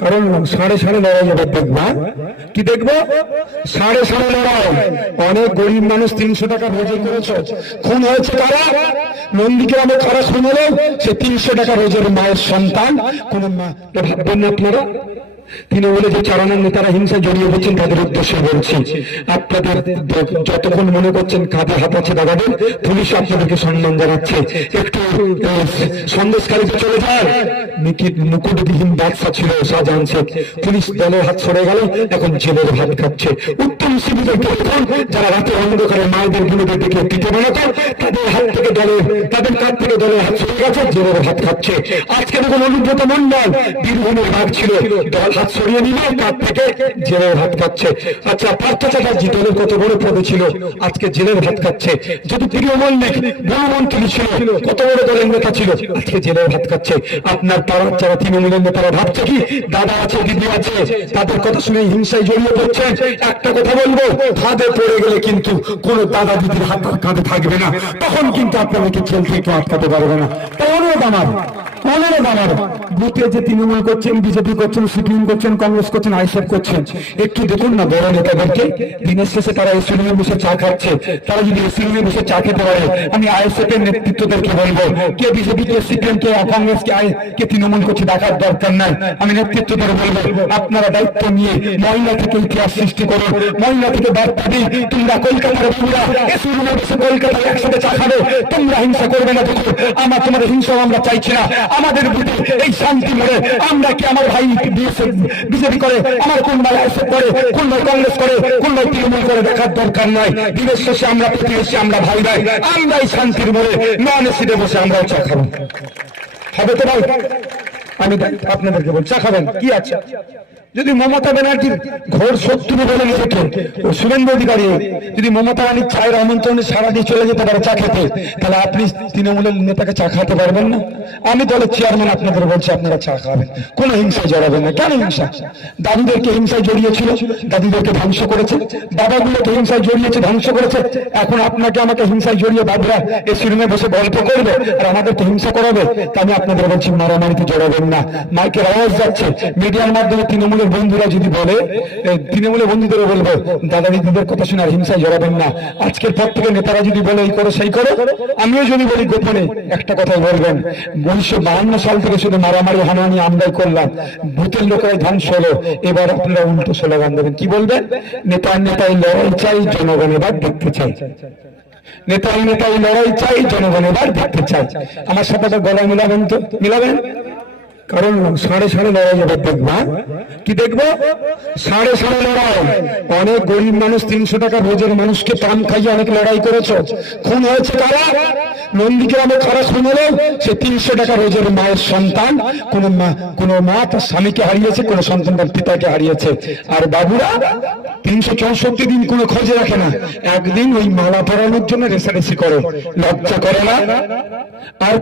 কারণ সাড়ে সাড়ে লড়াই এবার দেখব? কি দেখব? সাড়ে সাড়ে লড়াই। অনেক গরিব মানুষ তিনশো টাকা রোজে করেছে। খুন হয়েছে কারা? নন্দীগ্রামে কারা শুনলেও সে তিনশো টাকা রোজের মায়ের সন্তান। কোন ভাববেন না আপনারা? তিনি বলে যে চারানোর নেতারা হিংসা জড়িয়ে পড়ছেন, তাদের উদ্দেশ্যে বলছি, আপনাদের যতক্ষণ মনে করছেন কাঁধে হাত আছে দাদাদের পুলিশ আপনাদেরকে সম্মান জানাচ্ছে। একটু সন্দেশকারীতে চলে যায়। নিকিট মুকুটবিহীন ব্যবসা ছিল শাহজাহান শেখ। পুলিশ দলের হাত সরে গেল, এখন জেলের ভাত খাচ্ছে। আচ্ছা কত বড় পদে ছিল? আজকে জেলের ভাত খাচ্ছে যদি প্রিয় মল্লিক ছিল, কত বড় দলের নেতা ছিল? আজকে জেলের ভাত খাচ্ছে আপনার পাড়ার যারা তৃণমূলের নেতারা ভাবছে কি, দাদা আছে, দিদি আছে, তাদের কথা শুনে হিংসায় জড়িয়ে পড়ছেন একটা কথা বলব ফাঁদে পড়ে গেলে কিন্তু কোন দাদা দিদির হাত কাঁধে থাকবে না। তখন কিন্তু আপনাদেরকে জেল থেকে আটকাতে পারবে না। তাহলে আমার অনুরোধ আমার বুথে যে তৃণমূল করছেন, বিজেপি করছেন, সিপিএম করছেন, কংগ্রেস করছেন আইসএফ করছেন, একটু দেখুন না বড় নেতাদেরকে দিনের শেষে তারা এসি রুমে বসে চা খাচ্ছে। তারা যদি এসি রুমে বসে চা খেতে পারে, আমি আইএসএফ এর নেতৃত্বদেরকে বলব? কে বিজেপি, কে সিপিএম, কে কংগ্রেস, কে আই, কে তৃণমূল করছে দেখার দরকার নাই। আমি নেতৃত্বদের বলব, আপনারা দায়িত্ব নিয়ে মহিলা থেকে ইতিহাস সৃষ্টি করুন। মহিলা থেকে বার্তা দিই তোমরা কলকাতার বন্ধুরা এসি রুমে বসে কলকাতায় একসাথে চা খাবে। তোমরা হিংসা করবে না আমার তোমাদের হিংসা আমরা চাইছি না। আমাদের বুঝে এই শান্তি মরে আমরা কি আমার ভাই বিজেপি করে, আমার কোন ভাই এসে করে, কোন ভাই কংগ্রেস করে, কোন ভাই তৃণমূল করে দেখার দরকার নাই। দিনের শেষে আমরা প্রতিবেশী, আমরা ভাই ভাই আমরা এই শান্তির মরে নন এসিতে বসে আমরাও চা খাব। হবে তো ভাই? আমি আপনাদেরকে বলছি, চা খাবেন? কি আছে? যদি মমতা ব্যানার্জির ঘোর শত্রু বলে নিজেকে, ও শুভেন্দু অধিকারী, যদি মমতা রানীর চায়ের আমন্ত্রণে সারা দিয়ে চলে যেতে পারে চা খেতে, তাহলে আপনি তৃণমূলের নেতাকে চা খাতে পারবেন না? আমি দলের চেয়ারম্যান আপনাদের বলছি, আপনারা চা খাবেন। কোন হিংসায় জড়াবেন না। কেন হিংসা? দাদুদেরকে হিংসায় জড়িয়েছিল, দাদুদেরকে ধ্বংস করেছে। বাবাগুলোকে হিংসায় জড়িয়েছে, ধ্বংস করেছে। এখন আপনাকে আমাকে হিংসায় জড়িয়ে বাবরা এসি রুমে বসে গল্প করবে আর আমাদেরকে হিংসা করাবে? তা আমি আপনাদের বলছি, মারামারিতে জড়াবেন না। মাইকের আওয়াজ যাচ্ছে। মিডিয়ার মাধ্যমে তৃণমূলের বন্ধুরা যদি বলে তৃণমূলের বন্ধুদের বলব, দাদা দিদিদের কথা শুনে আর হিংসায় জড়াবেন না। আজকের পর থেকে নেতারা যদি বলে, এই করো, সেই করো, আমিও যদি বলি গোপনে একটা কথাই বলবেন, উনিশশো বাহান্ন সাল থেকে শুধু মারামারি, হানাহানি, আমরাই করলাম। ভূতের লোকেরাই ধ্বংস হলো। এবার আপনারা উল্টো স্লোগান দেবেন। কি বলবেন? নেতার নেতাই লড়াই চাই, জনগণ এবার দেখতে চাই। নেতাই নেতাই লড়াই চাই, জনগণ এবার দেখতে চাই। আমার সাথে তো গলা মিলাবেন তো? মিলাবেন? কারণ সাড়ে সাড়ে লড়াই এবার দেখব? কি দেখব? সাড়ে সাড়ে লড়াই। অনেক গরিব মানুষ তিনশো টাকা রোজের মানুষকে পান খাইয়ে অনেক লড়াই করেছে। খুন হয়েছে কারা? নন্দীগ্রামে কারা শুনলেও সে তিনশো টাকা রোজের মায়ের সন্তান। কোন মা কোন মা তার স্বামীকে হারিয়েছে, কোন সন্তান তার পিতাকে হারিয়েছে। আর বাবুরা, তিনশো চৌষট্টি দিন কোনো খোঁজ রাখে না। একদিন ওই মালা পরানোর জন্য রেসারেসি করে। লজ্জা করে না? আর